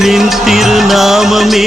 நின் திருநாமமே.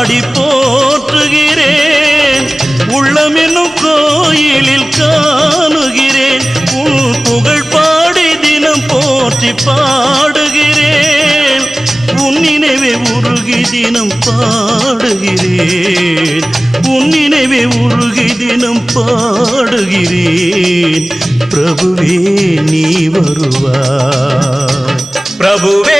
பாடி போற்றுகிறேன். உள்ளமெனும் கோயிலில் காணுகிறேன். உன் புகழ் பாடி தினம் போற்றி பாடுகிறேன். உன் நினைவே உருகி தினம் பாடுகிறேன். உன் நினைவே உருகி தினம் பாடுகிறேன். பிரபுவே நீ வருவா பிரபுவே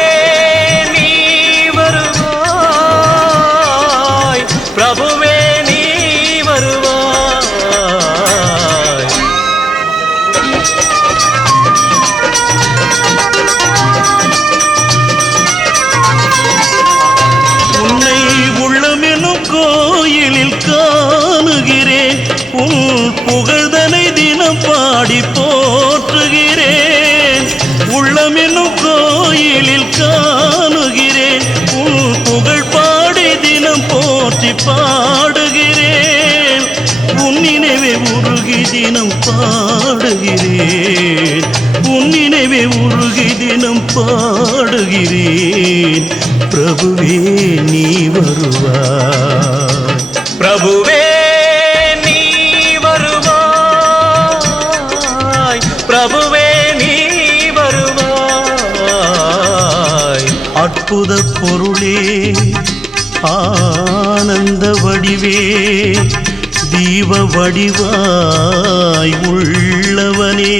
பாடுகிறேன் பிரபுவே நீ வருவாய். பிரபுவே நீ வருவாய். பிரபுவே நீ வருவாய். அற்புத பொருளே ஆனந்த வடிவே தீப வடிவாய் உள்ளவனே.